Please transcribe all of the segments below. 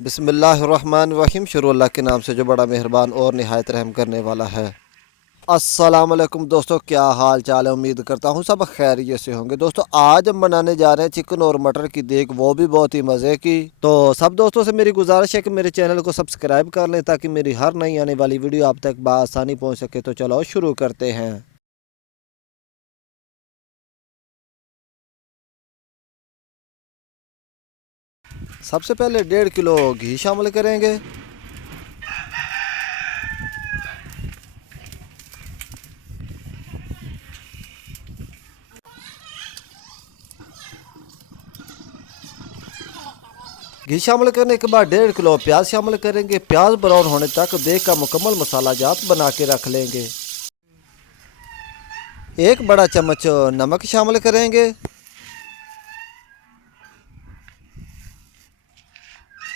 बिस्मिल्लाहिर्रहमानिर्रहीम। शुरू अल्लाह के नाम से जो बड़ा मेहरबान और निहायत रहम करने वाला है। अस्सलाम वालेकुम दोस्तों, क्या हाल चाल है। उम्मीद करता हूँ सब खैरियत से होंगे। दोस्तों आज हम बनाने जा रहे हैं चिकन और मटर की देग, वो भी बहुत ही मज़े की। तो सब दोस्तों से मेरी गुजारिश है कि मेरे चैनल को सब्सक्राइब कर लें ताकि मेरी हर नई आने वाली वीडियो आप तक बआसानी पहुँच सके। तो चलो शुरू करते हैं। सबसे पहले 1.5 किलो घी शामिल करेंगे। घी शामिल करने के बाद 1.5 किलो प्याज शामिल करेंगे। प्याज ब्राउन होने तक देग का मुकम्मल मसाला जात बना के रख लेंगे। एक बड़ा चम्मच नमक शामिल करेंगे।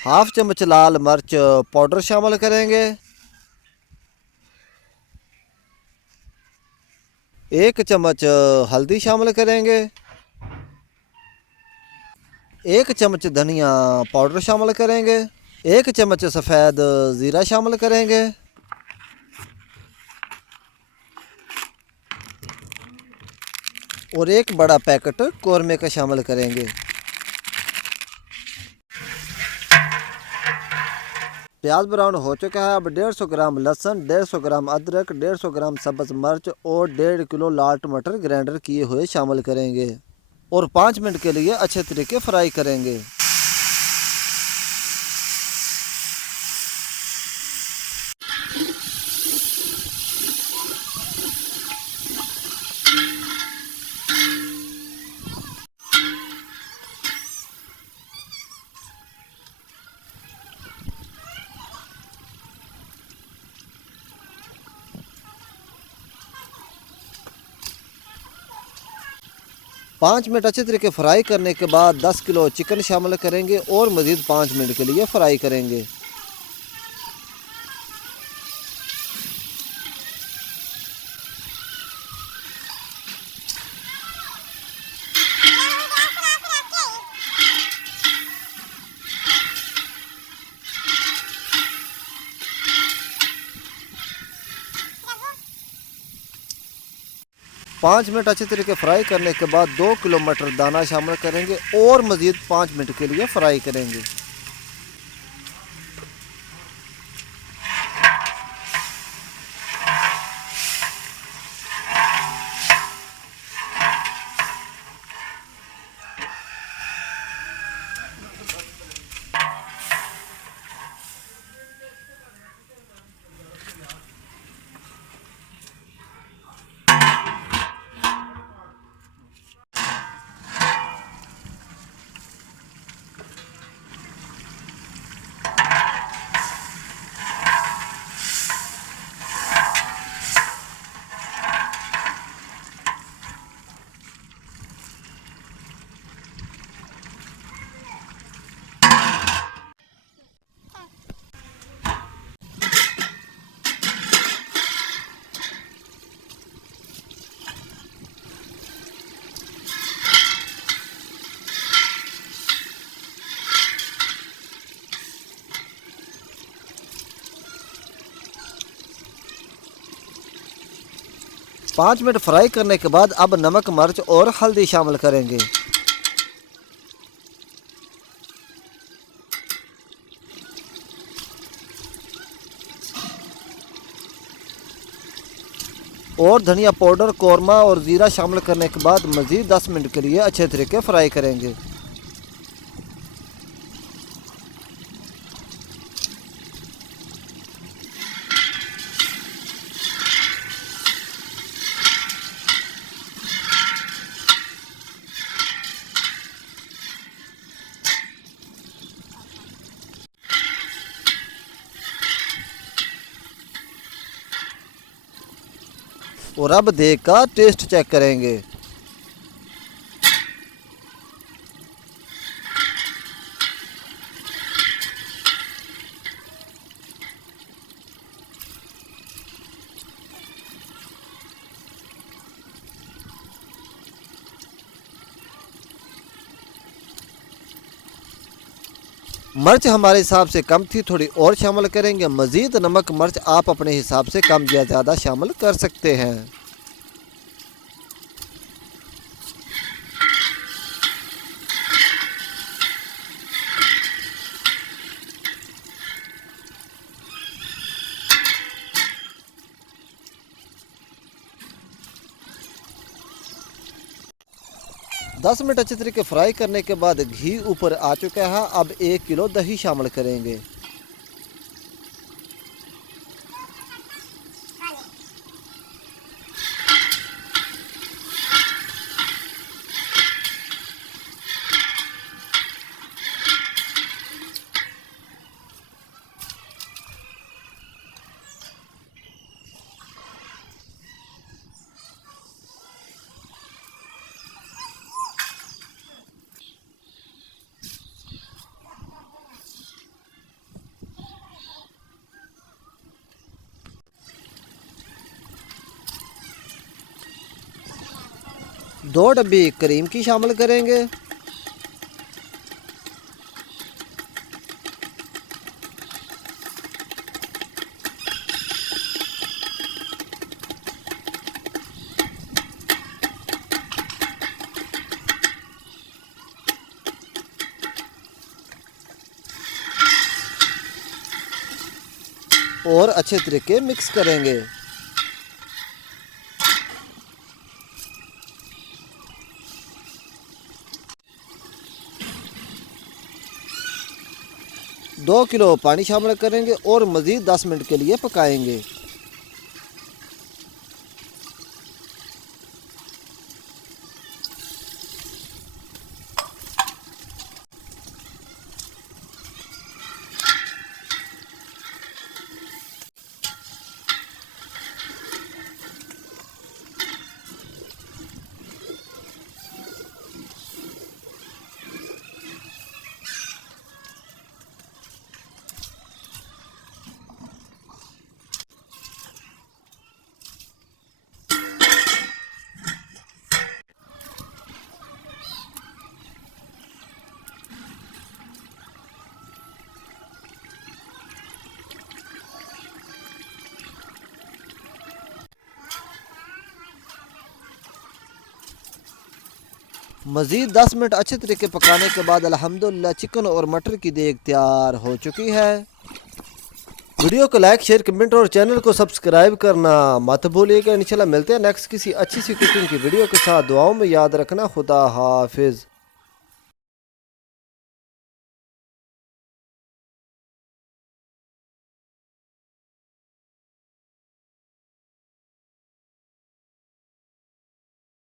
हाफ चम्मच लाल मिर्च पाउडर शामिल करेंगे। एक चम्मच हल्दी शामिल करेंगे। एक चम्मच धनिया पाउडर शामिल करेंगे। एक चम्मच सफ़ेद ज़ीरा शामिल करेंगे। और एक बड़ा पैकेट कौरमे का शामिल करेंगे। प्याज ब्राउन हो चुका है। अब 150 ग्राम लहसुन, 150 ग्राम अदरक, 150 ग्राम सब्ज़ मिर्च और 1.5 किलो लाल टमाटर ग्राइंडर किए हुए शामिल करेंगे और 5 मिनट के लिए अच्छे तरीके फ्राई करेंगे। 5 मिनट अच्छे तरीके फ्राई करने के बाद 10 किलो चिकन शामिल करेंगे और मज़ीद 5 मिनट के लिए फ्राई करेंगे। पाँच मिनट अच्छे तरीके फ्राई करने के बाद 2 किलो मटर दाना शामिल करेंगे और मज़ीद 5 मिनट के लिए फ्राई करेंगे। पाँच मिनट फ्राई करने के बाद अब नमक, मिर्च और हल्दी शामिल करेंगे। और धनिया पाउडर, कौरमा और ज़ीरा शामिल करने के बाद मज़ीद 10 मिनट के लिए अच्छे तरीके फ्राई करेंगे। और अब देग का टेस्ट चेक करेंगे। मिर्च हमारे हिसाब से कम थी, थोड़ी और शामिल करेंगे। मज़ीद नमक मिर्च आप अपने हिसाब से कम या ज़्यादा शामिल कर सकते हैं। 10 मिनट अच्छे तरीके फ्राई करने के बाद घी ऊपर आ चुका है। अब 1 किलो दही शामिल करेंगे। दो डब्बी क्रीम की शामिल करेंगे। और अच्छे तरीके मिक्स करेंगे। दो किलो पानी शामिल करेंगे और मज़ीद 10 मिनट के लिए पकाएंगे। मज़ीद 10 मिनट अच्छे तरीके पकाने के बाद अल्हम्दुलिल्लाह चिकन और मटर की देग तैयार हो चुकी है। वीडियो को लाइक शेयर कमेंट और चैनल को सब्सक्राइब करना मत भूलिएगा। इंशाल्लाह मिलते हैं नेक्स्ट किसी अच्छी सी कुकिंग की वीडियो के साथ। दुआओं में याद रखना। खुदा हाफिज़।